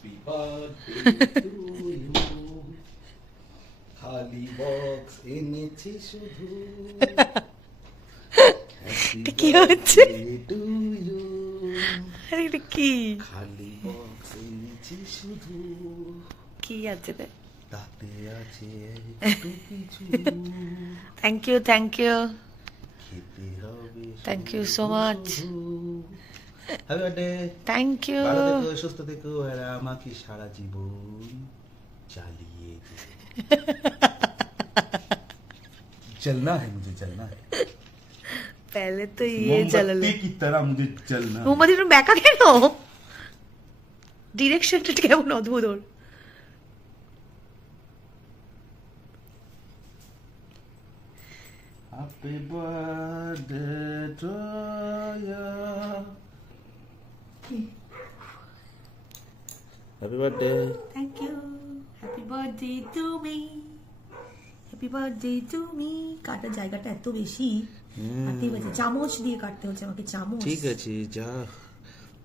Happy birthday to you. খালি box এনেছি শুধু। কি হচ্ছে? To you. আরে এটা কি? খালি বক্স এনেছি শুধু। কি আছে রে? তাতে আছে একটু কিছু। থ্যাংক ইউ, থ্যাংক ইউ, খেতে হবে। Thank you so much. Happy birthday. Thank you. ভালো থেকো, সুস্থ থেকো, আর আমাকে সারা জীবন চালিয়ে दे। चलना है मुझे, चलना है। पहले तो ये जला लो। मोमबत्ती की तरह मुझे चलना है। মোমবাতি তুমি ব্যাকা কেন? ডিরেকশনটা কেমন অদ্ভুত ওর। Happy birthday to you. Happy birthday. Thank you. Happy birthday to me. Happy birthday to me. কাটার জায়গাটা এত বেশি হাতে বাজে, চামচ দিয়ে কাটতে হচ্ছে আমাকে, চামচ। ঠিক আছে, যা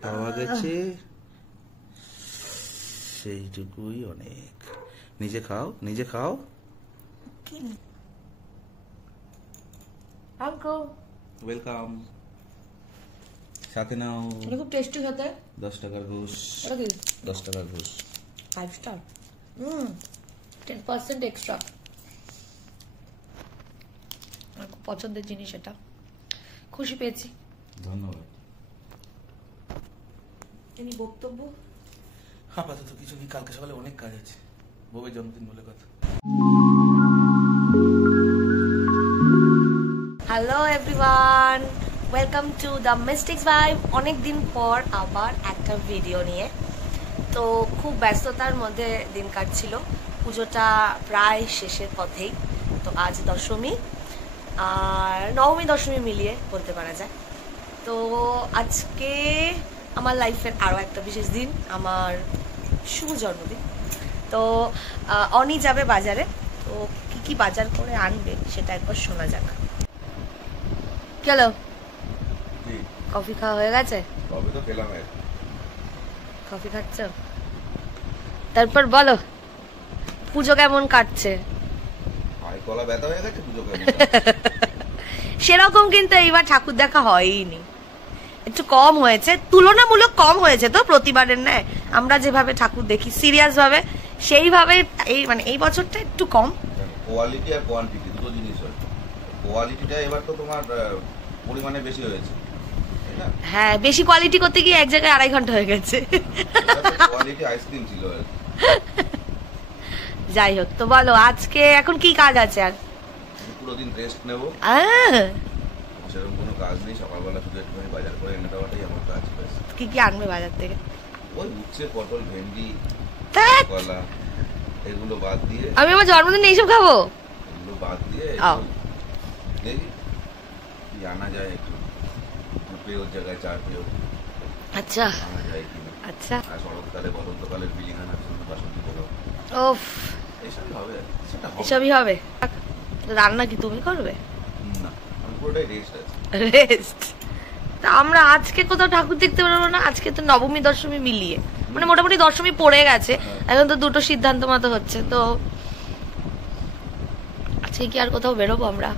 পাওয়া গেছে সেইটুকুই অনেক। নিজে খাও, নিজে খাও। Onco welcome. সাথে নাও এটা খুব টেস্টি খেতে। 10 টাকার ঘুষ। এটা কি? 10 টাকার ঘুষ। 5 স্টার। 10% এক্সট্রা। আমার খুব পছন্দের জিনিস এটা, খুশি পেয়েছি। ধন্যবাদ। এনি বক্তব্য? আপাতত কিছু নেই, কালকে সকালে অনেক কাজ আছে, বউয়ের জন্মদিন বলে কথা। Hello everyone, welcome to the Mystics Vibe. অনেক দিন পর আবার একটা ভিডিও নিয়ে। তো খুব ব্যস্ততার মধ্যে দিন কাটছিল, পুজোটা প্রায় শেষের পথেই। তো আজ দশমী, আর নবমী দশমী মিলিয়ে বলতে পারা যায়। তো আজকে আমার লাইফের আরও একটা বিশেষ দিন, আমার শুভ জন্মদিন। তো অনি যাবে বাজারে, তো কি কি বাজার করে আনবে সেটা একবার শোনা যাক। চলো, কফি খাওয়া হয়ে গেছে? কবে তো খেলাম। কফি খাচ্ছ? তারপর বলো, পুজো কেমন কাটছে? গলা ব্যথা হয়ে গেছে পুজো কেমন? সেরকম কিন্তু এইবার ঠাকুর দেখা হয়নি, একটু কম হয়েছে, তুলনামূলক কম হয়েছে তো প্রতিবারের ন্যায়। আমরা যেভাবে ঠাকুর দেখি সিরিয়াস ভাবে, সেইভাবে এই বছরটা একটু কম। কোয়ালিটি আর কোয়ান্টিটি দুটো জিনিস হয়। কোয়ালিটিটা এবার তো তোমার পরিমাণে বেশি হয়েছে, তাই না? হ্যাঁ, বেশি কোয়ালিটি করতে গিয়ে এক জায়গায় 2.5 ঘন্টা হয়ে গেছে। কোয়ালিটি আইসক্রিম ছিল। যাই হোক, তো বলো আজকে এখন কি কাজ আছে? আর পুরো দিন রেস্ট নেব, সেরকম কোনো কাজ নেই। সকালবেলা শুধু একটুখানি বাজার করে এনে দেওয়াটাই আমার কাজ। কি কি আনবে বাজার থেকে? ওই উচ্ছে, পটল, ভেন্ডি, কলা, এগুলো বাদ দিয়ে। আমি আমার জন্মদিনে এইসব খাবো? এগুলো বাদ দিয়ে দেখি কি আনা যায়। একটু পেঁয়াজ জায়গায় 4 পেঁয়াজ আচ্ছা আনা যায় কিনা। আচ্ছা, আর শরৎকালে বসন্তকালের ফিলিং আনার জন্য বাসন্তী পোলাও ওফ, এসবই হবে। এসবই হবে। রান্না কি তুমি করবে? না, আমি পুরোটাই রেস্ট আছে। রেস্ট। তা আমরা আজকে কোথাও ঠাকুর দেখতে পারবো না? আজকে তো নবমী দশমী মিলিয়ে, মানে মোটামুটি দশমী পড়ে গেছে, এখন তো দুটো সিদ্ধান্ত মতো হচ্ছে। তো আজকে কি আর কোথাও বেরোবো আমরা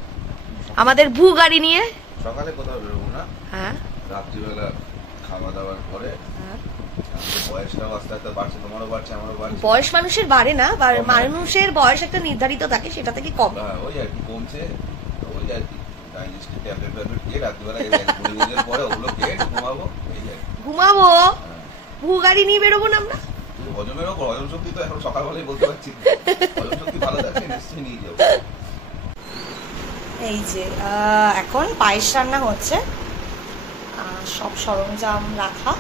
আমাদের ভূ গাড়ি নিয়ে? সকালে কোথাও বেরোবো না। হ্যাঁ, রাত্রিবেলা খাওয়া দাওয়ার পরে। বয়সটাও আস্তে আস্তে বাড়ছে, তোমারও বাড়ছে, আমারও বাড়ছে। বয়স মানুষের বাড়ে না, মানুষের বয়স একটা নির্ধারিত থাকে, সেটা থেকে কম। ওই আর কি কমছে, ওই আর কি ডাইজেস্টিভ ট্যাবলেট ট্যাবলেট খেয়ে রাত্রিবেলা পরে ওগুলো খেয়ে ঘুমাবো। ঘুমাবো? ভূ গাড়ি নিয়ে বেরোবো না আমরা? হজমের ওপর, হজম শক্তি তো এখন সকালবেলায় বলতে পারছি, হজম শক্তি ভালো থাকলে নিশ্চয়ই নিয়ে যাবো। এই যে এখন পায়েস রান্না হচ্ছে, সব সরঞ্জাম রাখা,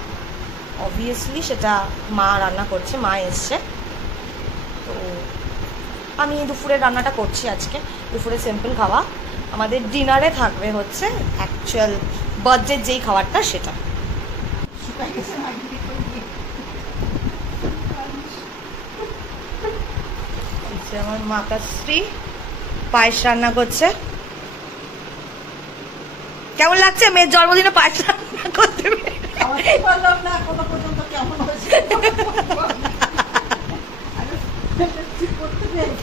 অবভিয়াসলি সেটা মা রান্না করছে, মা এসছে। তো আমি দুপুরের রান্নাটা করছি আজকে, দুপুরে সিম্পল খাওয়া। আমাদের ডিনারে থাকবে হচ্ছে অ্যাকচুয়াল বার্থডের যেই খাবারটা, সেটা। আমার মাতাশ্রী পায়েস রান্না করছে। কেমন লাগছে মেয়ের জন্মদিনে পায়েস রান্না করতে? পারলাম না এখনো পর্যন্ত কেমন হয়েছে।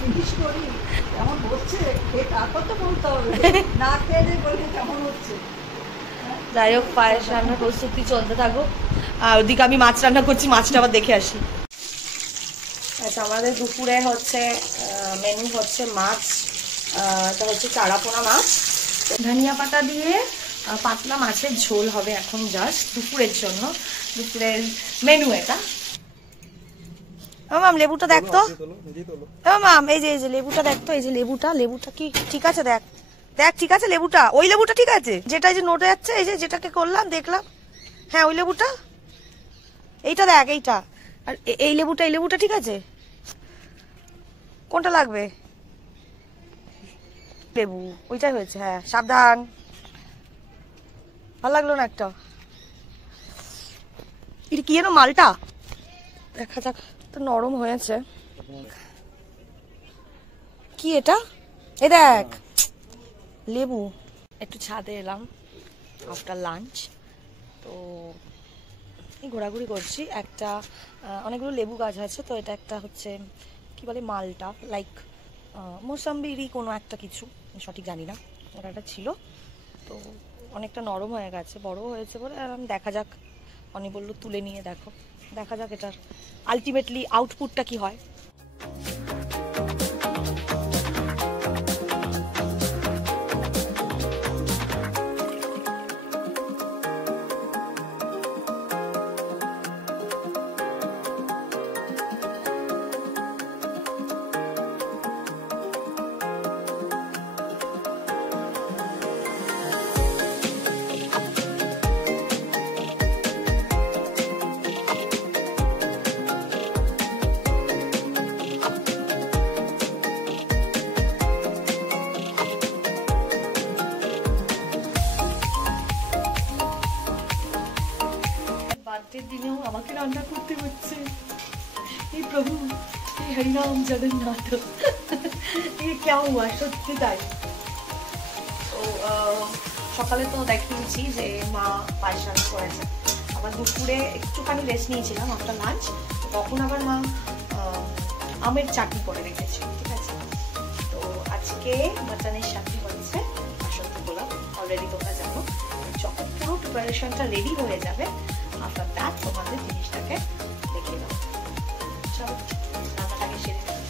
ফিনিশ করি কেমন হচ্ছে খেয়ে তারপর তো বলতে হবে, না খেয়ে দিয়ে বললে কেমন হচ্ছে। যাই হোক, পায়েস রান্নার প্রস্তুতি চলতে থাকুক, আর ওদিকে আমি মাছ রান্না করছি, মাছটা আবার দেখে আসি। আচ্ছা, আমাদের দুপুরে হচ্ছে মেনু হচ্ছে মাছ, এটা হচ্ছে চারাপোনা মাছ, ধনিয়া পাতা দিয়ে পাতলা মাছের ঝোল হবে এখন জাস্ট দুপুরের জন্য, দুপুরের মেনু এটা। মাম লেবুটা দেখ তো, মাম এই যে লেবুটা দেখ তো, এই যে লেবুটা কি ঠিক আছে? দেখ দেখ ঠিক আছে লেবুটা, ওই লেবুটা ঠিক আছে যেটা এই যে নোটে যাচ্ছে, এই যে যেটাকে করলাম দেখলাম, হ্যাঁ ওই লেবুটা, এইটা দেখ এইটা, আর এই লেবুটা ঠিক আছে? কোনটা লাগবে? লেবু ওইটাই হয়েছে, হ্যাঁ সাবধান, ভালো লাগলো না একটা। এটা কি যেন মালটা, দেখা যাক তো, নরম হয়েছে। কি এটা? এই দেখ লেবু। একটু ছাদে এলাম আফটার লাঞ্চ, তো ঘোরাঘুরি করছি। একটা অনেকগুলো লেবু গাছ আছে, তো এটা একটা হচ্ছে কি বলে মালটা, লাইক মোসাম্বিরই কোনো একটা কিছু, সঠিক জানি না, ওটা একটা ছিল, তো অনেকটা নরম হয়ে গেছে, বড় হয়েছে বলে। আর দেখা যাক, অনেক বললো তুলে নিয়ে দেখো, দেখা যাক এটার আলটিমেটলি আউটপুটটা কি হয়। বার্থডের দিনেও আমাকে রান্না করতে হচ্ছে, এই প্রভু, এই হরিনাম জগন্নাথ, এই কে হুয়া, সত্যি তাই। তো সকালে তো দেখিয়েছি যে মা পায়েস রান্না করেছে, আবার দুপুরে একটুখানি রেস্ট নিয়েছিলাম আফটার লাঞ্চ, তখন আবার মা আমের চাটনি করে রেখেছে, ঠিক আছে। তো আজকে মাটনের সাথে হচ্ছে বাসন্তী পোলাও, অলরেডি তোমরা জানো, যখন পুরো প্রিপারেশনটা রেডি হয়ে যাবে আফটার দ্যাট তোমাদের জিনিসটাকে দেখিয়ে দেবো। চলো রান্নাটাকে সেরে নেবো।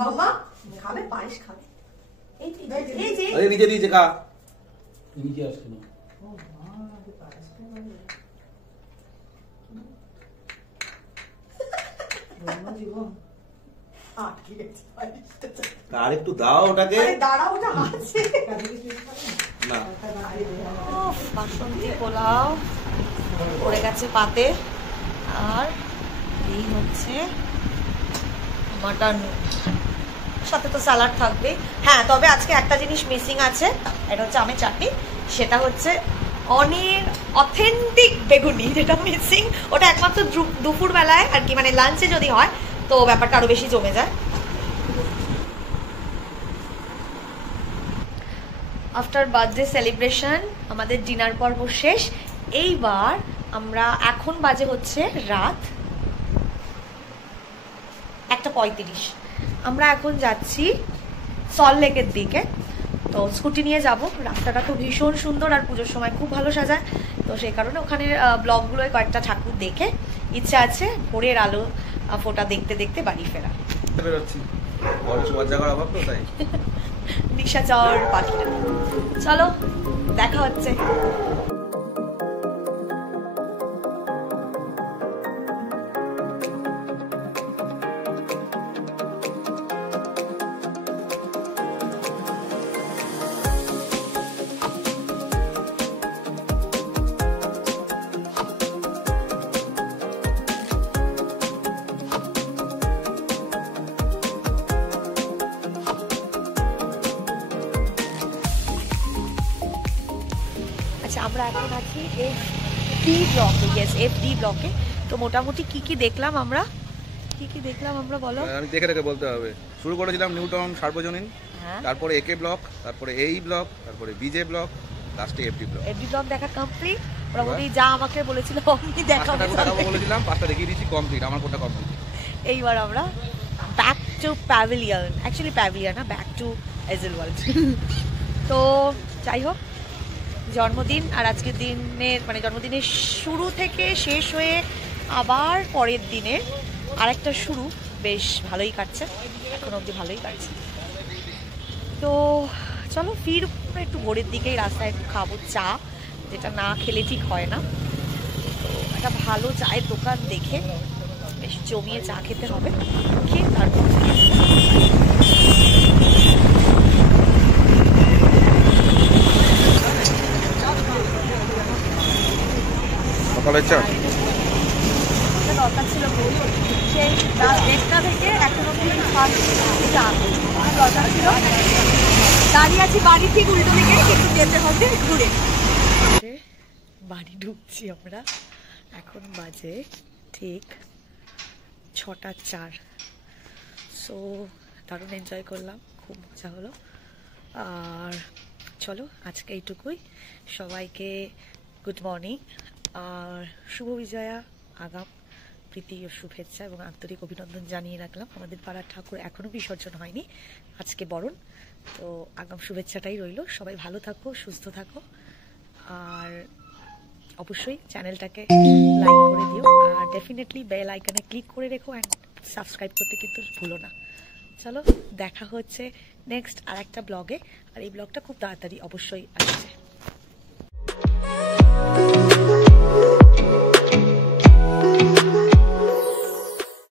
মাম্মা খাবে, পায়েস খাবে, এই যে আরে নিচে নিচে খা, নিচে আসছে না। ও মা, আগে পায়েস খাবে। বলমা জীবন আর একটু দাও ওটাকে। দাঁড়া, ওটা আছে না বাসন্তী পোলাও পড়ে গেছে পাতে, আর এই হচ্ছে মাটন, সাথে তো স্যালাড থাকবে। হ্যাঁ, তবে আজকে একটা জিনিস মিসিং আছে, এটা হচ্ছে আমের চাটনি, সেটা হচ্ছে অনেক অথেন্টিক বেগুনি, যেটা মিসিং। ওটা একমাত্র দুপুর বেলায় আর কি, মানে লাঞ্চে যদি হয় তো ব্যাপারটা আরো বেশি জমে যায়। আফটার বার্থডে সেলিব্রেশন আমাদের ডিনার পর্ব শেষ। এইবার আমরা, এখন বাজে হচ্ছে রাত 1:35, আমরা এখন যাচ্ছি সল্ট লেকের দিকে। তো স্কুটি নিয়ে যাব, রাস্তাটা তো ভীষণ সুন্দর আর পুজোর সময় খুব ভালো সাজায়, তো সেই কারণে ওখানে ব্লগগুলোয় কয়েকটা ঠাকুর দেখে ইচ্ছা আছে ভোরের আলো ফোটা দেখতে দেখতে বাড়ি ফেরা। বেরোচ্ছি, বড় চুয়ার জায়গার অভাব তো তাই। নিশাচর পাখিরা, চলো দেখা হচ্ছে। আমরা এখন আছি FD ব্লকে, FD ব্লকে। তো মোটামুটি কি কি দেখলাম আমরা বলো। আমি দেখে দেখে বলতে হবে। শুরু করেছিলাম নিউটাউন সার্বজনীন, তারপরে AK ব্লক, তারপরে এই ব্লক, তারপরে BJ ব্লক, লাস্টে FD ব্লক। FD ব্লক দেখা কমপ্লিট। মোটামুটি যা আমাকে বলেছিল আমি দেখাবো বলেছিলাম, 5টা দেখিয়ে দিয়েছি, কমপ্লিট। আমার কোনটা কমপ্লিট। এইবার আমরা back to pavilion, actually pavilion না, ব্যাক টু এজেলওয়ার্ল্ড। তো যাই হোক, জন্মদিন আর আজকের দিনের, মানে জন্মদিনের শুরু থেকে শেষ হয়ে আবার পরের দিনের আরেকটা শুরু বেশ ভালোই কাটছে, এখন অবধি ভালোই কাটছে। তো চলো ফির একটু ভোরের দিকেই রাস্তায় একটু খাবো চা, যেটা না খেলে ঠিক হয় না। তো একটা ভালো চায়ের দোকান দেখে বেশ জমিয়ে চা খেতে হবে, খেয়ে তারপর সকালের চা দরকার ছিল, সেই রাত 1টা থেকে এখনো চা দরকার ছিল। দাঁড়িয়ে আছি বাড়ি ঠিক উল্টো দিকে, কিন্তু যেতে হবে ঘুরে। বাড়ি ঢুকছি আমরা, এখন বাজে ঠিক 6:04। সো দারুণ এনজয় করলাম, খুব মজা হলো। আর চলো আজকে এইটুকুই, সবাইকে গুড মর্নিং আর শুভ বিজয়া, আগাম প্রীতি ও শুভেচ্ছা এবং আন্তরিক অভিনন্দন জানিয়ে রাখলাম। আমাদের পাড়ার ঠাকুর এখনো বিসর্জন হয়নি, আজকে বরণ, তো আগাম শুভেচ্ছাটাই রইল। সবাই ভালো থাকো, সুস্থ থাকো, আর অবশ্যই চ্যানেলটাকে লাইক করে দিও, আর ডেফিনেটলি বেল আইকনে ক্লিক করে রেখো, অ্যান্ড সাবস্ক্রাইব করতে কিন্তু ভুলো না। চলো দেখা হচ্ছে নেক্সট আর একটা ব্লগে, আর এই ব্লগটা খুব তাড়াতাড়ি অবশ্যই আসছে।